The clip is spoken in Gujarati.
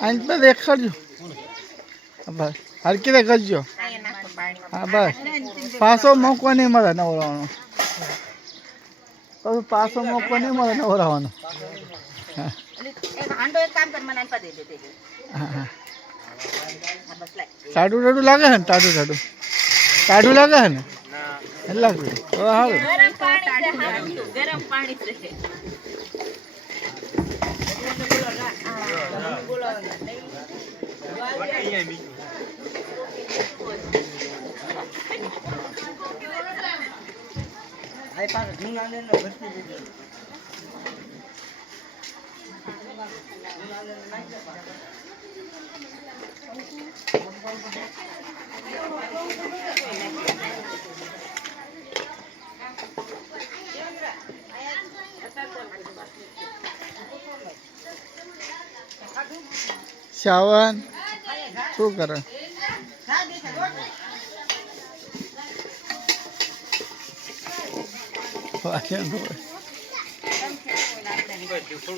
અહીં તો દેખાડજો બસ હરકી દે કરજો હા બસ પાછો મોકો નહીં મળે નવરાવાનો પછી પાછો મોકો નહીં મળે નવરાવાનો હા હા ટાઢું ટાઢું લાગે છે ને ટાઢું ટાઢું ટાઢું લાગે છે ને એટલે લાગતું હવે સારું ગરમ પાણી છે શ્રાવણ શું કરે થોડું